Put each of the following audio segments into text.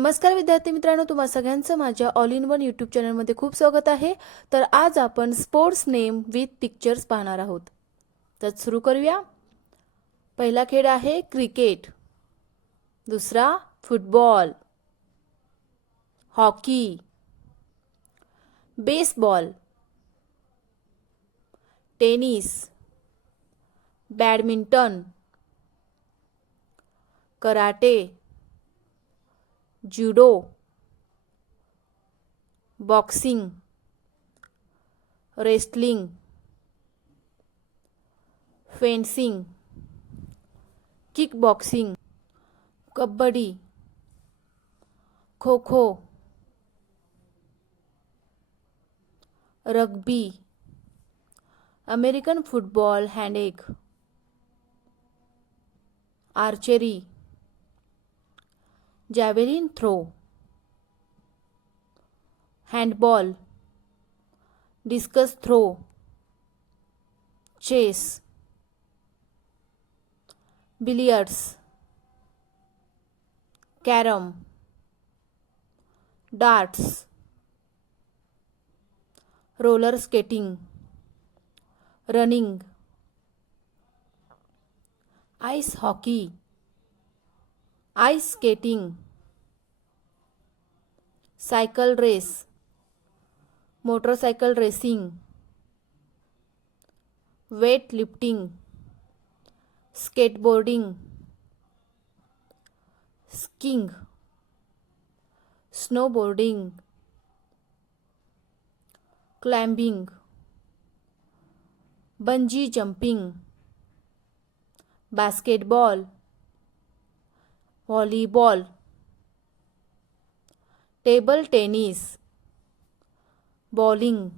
नमस्कार विद्यार्थी मित्रांनो तुम्हा सगळ्यांचं माझ्या ऑल इन वन यूट्यूब चॅनलमध्ये खूप स्वागत आहे. तर आज आपण स्पोर्ट्स नेम विथ पिक्चर्स पाहणार आहोत. तर सुरू करूया. पहिला खेळ आहे क्रिकेट दुसरा football hockey baseball tennis badminton karate judo boxing wrestling fencing kick boxing kabaddi kho kho rugby American football हँडेक archery javelin throw handball discus throw chess billiards carrom darts roller skating running ice hockey ice skating cycle race motorcycle racing weight lifting skateboarding skiing snowboarding climbing bungee jumping basketball volleyball table tennis, bowling,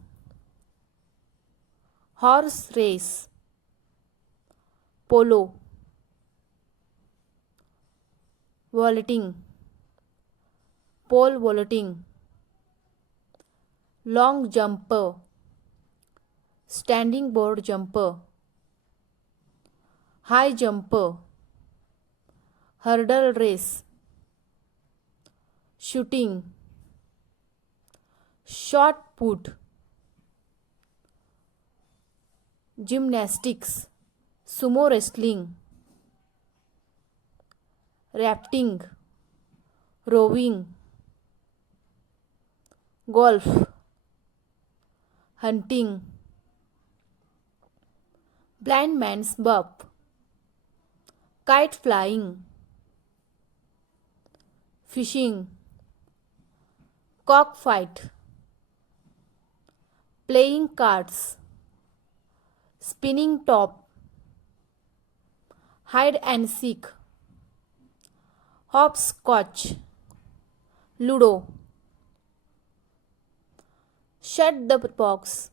horse race, polo, vaulting, pole vaulting, long jump, standing board jump, high jump hurdle race shooting shot put gymnastics sumo wrestling rafting rowing golf hunting blind man's buff kite flying fishing, cockfight, playing cards, spinning top, hide and seek, hopscotch, ludo, shut the box,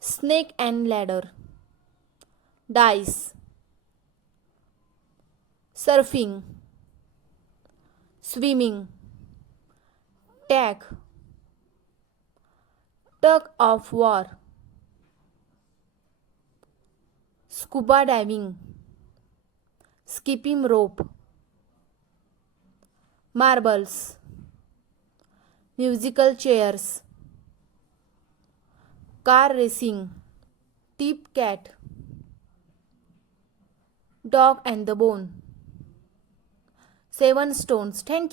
snake and ladder, dice, surfing swimming. Tag. Tug of war. Scuba diving. Skipping rope. Marbles. Musical chairs. Car racing. Tip cat. Dog and the bone seven stones. Thank you